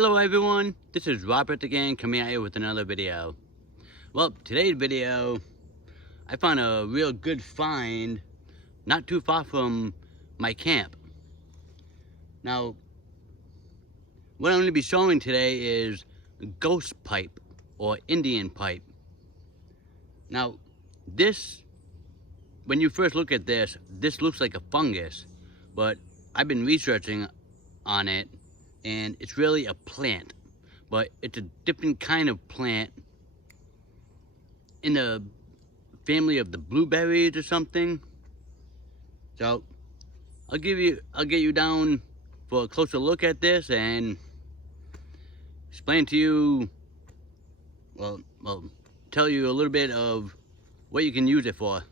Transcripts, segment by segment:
Hello everyone, this is Robert again coming at you with another video. Well, today's video, I found a real good find not too far from my camp. Now, what I'm going to be showing today is ghost pipe or Indian pipe. Now, this, when you first look at this looks like a fungus, but I've been researching on it and it's really a plant, but it's a different kind of plant in the family of the blueberries or something. So I'll get you down for a closer look at this and explain to you, well, tell you a little bit of what you can use it for.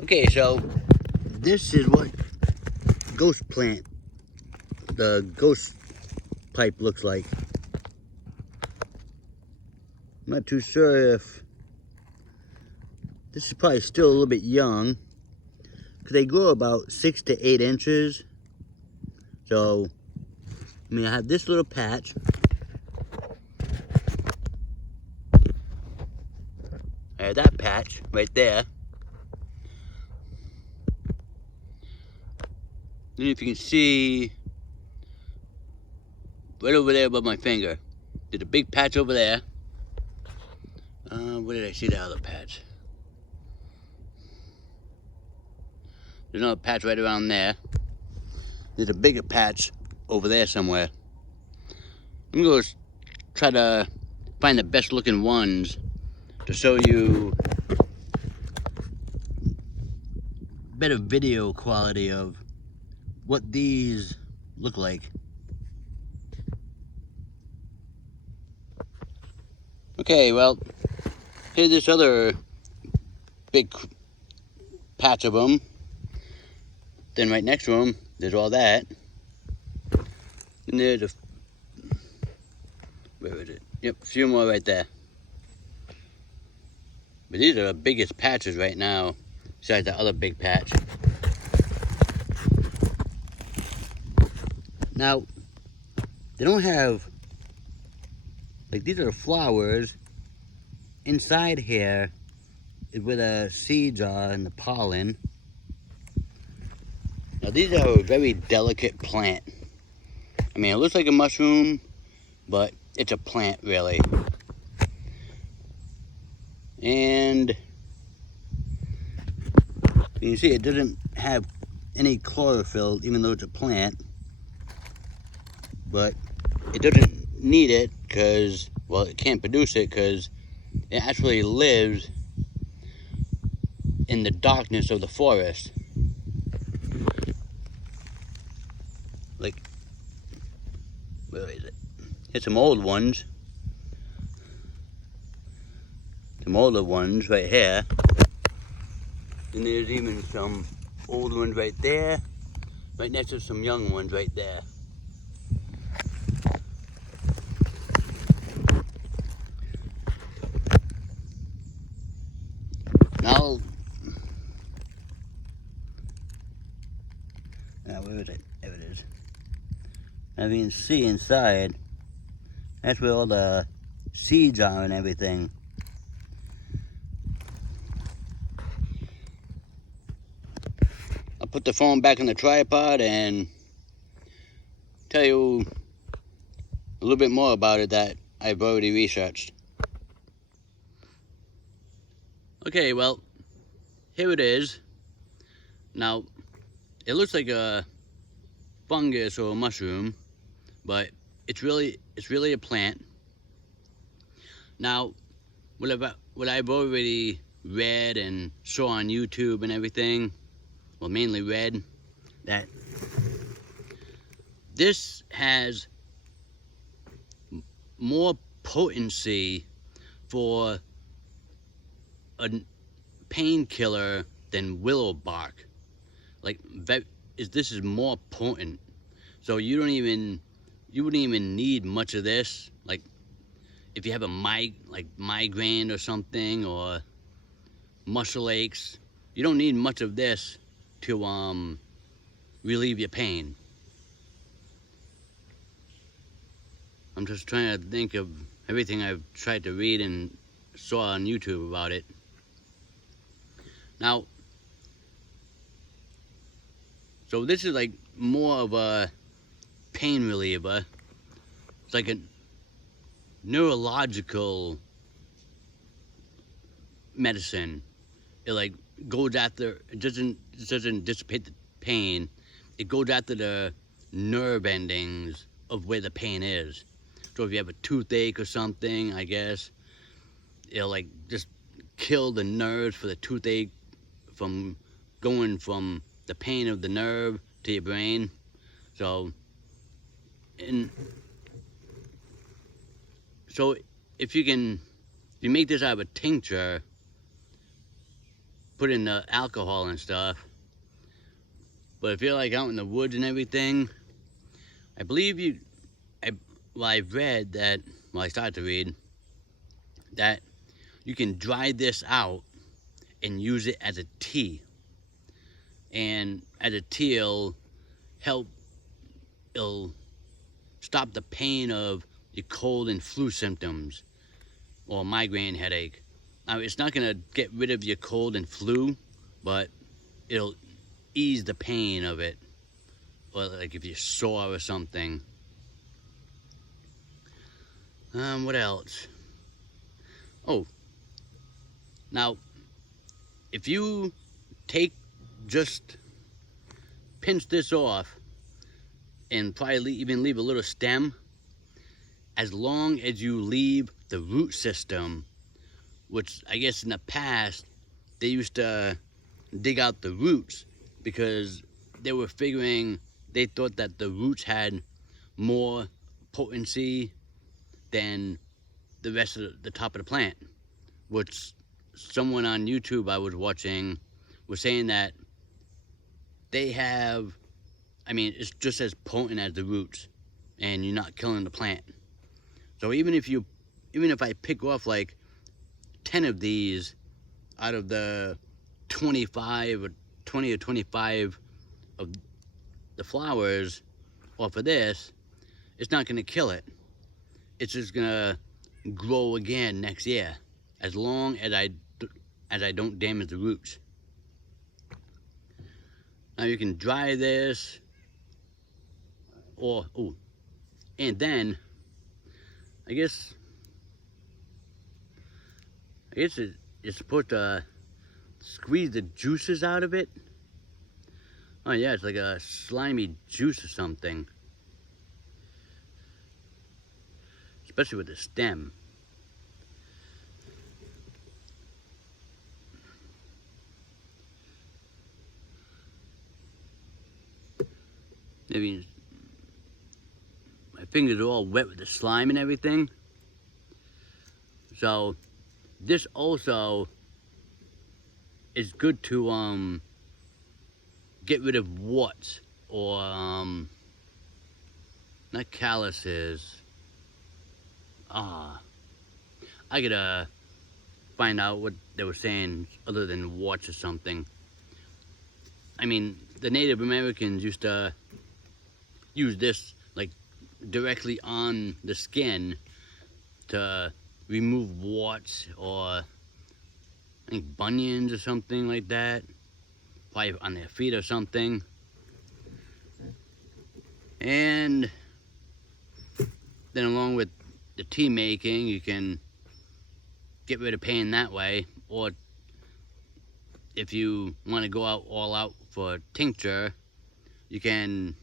Okay, so this is what the ghost pipe looks like. I'm not too sure if this is probably still a little bit young, because they grow about 6 to 8 inches. So, I mean, I have this little patch. I have that patch right there. And if you can see, right over there above my finger, there's a big patch over there. Where did I see the other patch? There's another patch right around there. There's a bigger patch over there somewhere. I'm going to try to find the best looking ones to show you better video quality of what these look like. Okay, well, here's this other big patch of them. Then right next to them, there's all that. And there's where is it? Yep, a few more right there. But these are the biggest patches right now, besides the other big patch. Now, they don't have, like, these are the flowers. Inside here is where the seeds are and the pollen. Now, these are a very delicate plant. I mean, it looks like a mushroom, but it's a plant, really. And you can see it doesn't have any chlorophyll, even though it's a plant. But it doesn't need it because, well, it can't produce it because it actually lives in the darkness of the forest. Like, where is it? Here's some old ones. Some older ones right here. And there's even some old ones right there. Right next to some young ones right there. Now, where is it? There it is. Now you can see inside, that's where all the seeds are and everything. I'll put the phone back in the tripod and tell you a little bit more about it that I've already researched. Okay, well, here it is. Now, it looks like a fungus or a mushroom, but it's really a plant. Now, what I've already read and saw on YouTube and everything, well, mainly read, that this has more potency for a painkiller than willow bark. Like, this is more potent. So you wouldn't even need much of this. Like, if you have a migraine or something, or muscle aches, you don't need much of this to relieve your pain. I'm just trying to think of everything I've tried to read and saw on YouTube about it. Now, so this is like more of a pain reliever. It's like a neurological medicine. It like goes after, it doesn't dissipate the pain. It goes after the nerve endings of where the pain is. So if you have a toothache or something, I guess, it'll like just kill the nerves for the toothache from going from the pain of the nerve to your brain. So, if you make this out of a tincture, put in the alcohol and stuff. But if you're like out in the woods and everything, I believe I've read that, well, I started to read that you can dry this out and use it as a tea. And as a tea, it'll stop the pain of your cold and flu symptoms or migraine headache. Now, it's not gonna get rid of your cold and flu, but it'll ease the pain of it. Or like if you're sore or something. What else? Oh, now, if you just pinch this off and probably even leave a little stem, as long as you leave the root system, which I guess in the past, they used to dig out the roots because they thought that the roots had more potency than the rest of the top of the plant, which someone on YouTube I was watching was saying that they have, I mean, it's just as potent as the roots and you're not killing the plant. So even if I pick off like 10 of these out of the 20 or 25 of the flowers off of this, it's not gonna kill it. It's just gonna grow again next year, as long as I don't damage the roots. Now you can dry this, and then I guess you're supposed to squeeze the juices out of it. Oh yeah, it's like a slimy juice or something. Especially with the stem. Maybe my fingers are all wet with the slime and everything. So this also is good to get rid of warts or not calluses. I gotta find out what they were saying other than warts or something. I mean, the Native Americans used to use this like directly on the skin to remove warts or I think bunions or something like that, probably on their feet or something. And then along with the tea making, you can get rid of pain that way. Or if you want to go all out for tincture, you can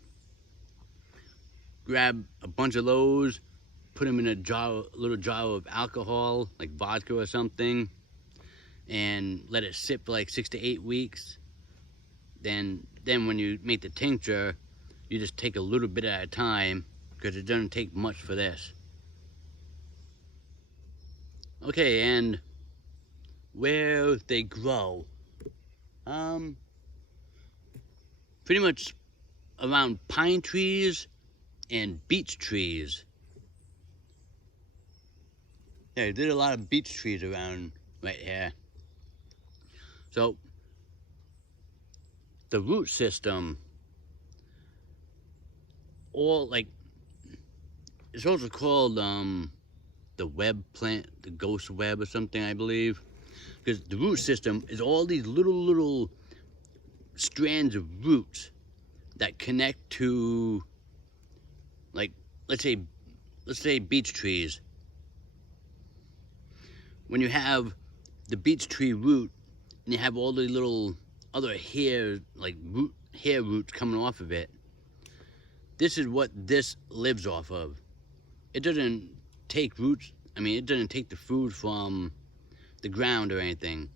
grab a bunch of those, put them in a little jar of alcohol, like vodka or something, and let it sit for like 6 to 8 weeks. Then when you make the tincture, you just take a little bit at a time because it doesn't take much for this. Okay, and where they grow, pretty much around pine trees and beech trees. Yeah, there's a lot of beech trees around right here. So the root system all like, it's also called the web plant, the ghost web or something, I believe. Because the root system is all these little strands of roots that connect to, like, let's say beech trees. When you have the beech tree root and you have all the little other hair, like hair roots coming off of it, this is what this lives off of. It doesn't take roots, I mean, it doesn't take the food from the ground or anything.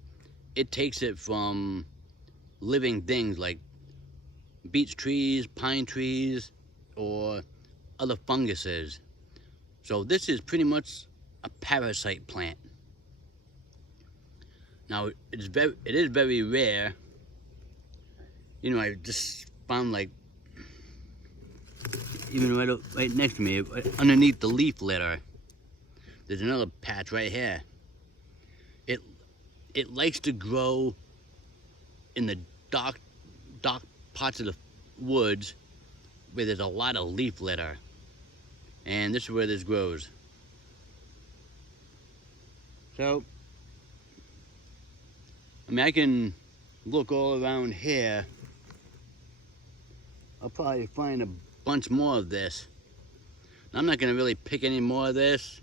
It takes it from living things like beech trees, pine trees, or other funguses. So this is pretty much a parasite plant. Now, it is very rare. You know, I just found, like, even right next to me, underneath the leaf litter, there's another patch right here. It likes to grow in the dark parts of the woods where there's a lot of leaf litter. And this is where this grows. So, I mean, I can look all around here. I'll probably find a bunch more of this. Now, I'm not gonna really pick any more of this.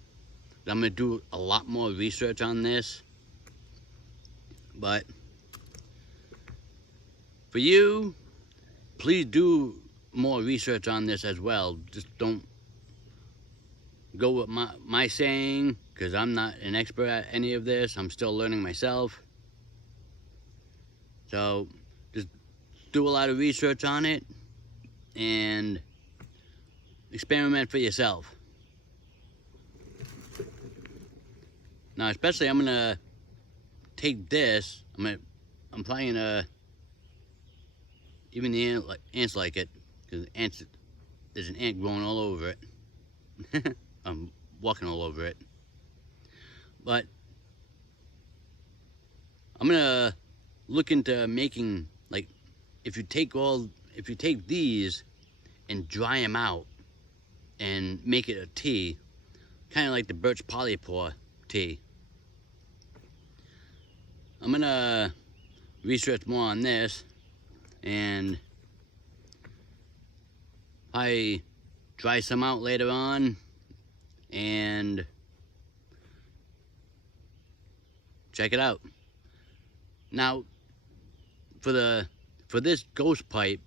I'm gonna do a lot more research on this. But for you, please do more research on this as well. Just don't go with my saying, because I'm not an expert at any of this. I'm still learning myself. So just do a lot of research on it and experiment for yourself. Now, especially, I'm gonna take this. I'm probably gonna, even the ants like it, because there's an ant growing all over it. I'm walking all over it. But I'm gonna look into making, like, if you take these and dry them out and make it a tea, kind of like the birch polypore tea. I'm gonna research more on this, and I dry some out later on and check it out. Now, for this ghost pipe,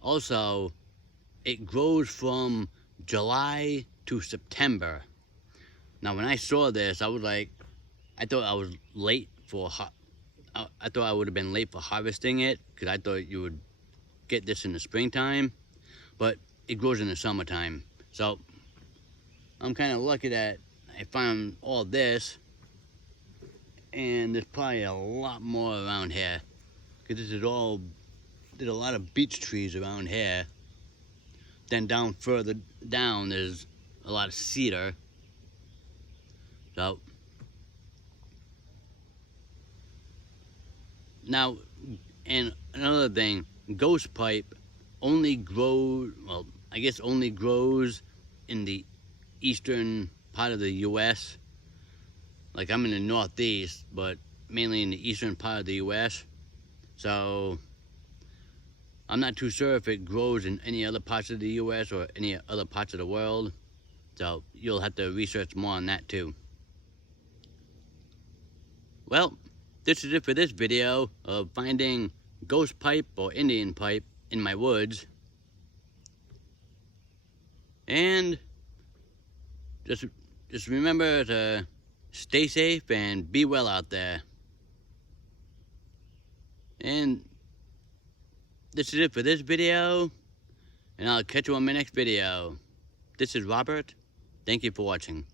also, it grows from July to September. Now, when I saw this, I was like, I thought I was late I thought I would have been late for harvesting it, because I thought you would get this in the springtime, but it grows in the summertime. So I'm kind of lucky that I found all this, and there's probably a lot more around here, because there's a lot of beech trees around here. Then down further down, there's a lot of cedar. So now, and another thing, ghost pipe only grows, well, I guess only grows in the eastern part of the US. Like, I'm in the Northeast, but mainly in the eastern part of the US. So I'm not too sure if it grows in any other parts of the US or any other parts of the world. So you'll have to research more on that too. Well, this is it for this video of finding ghost pipe or Indian pipe in my woods. And just remember to stay safe and be well out there. And this is it for this video, and I'll catch you on my next video. This is Robert. Thank you for watching.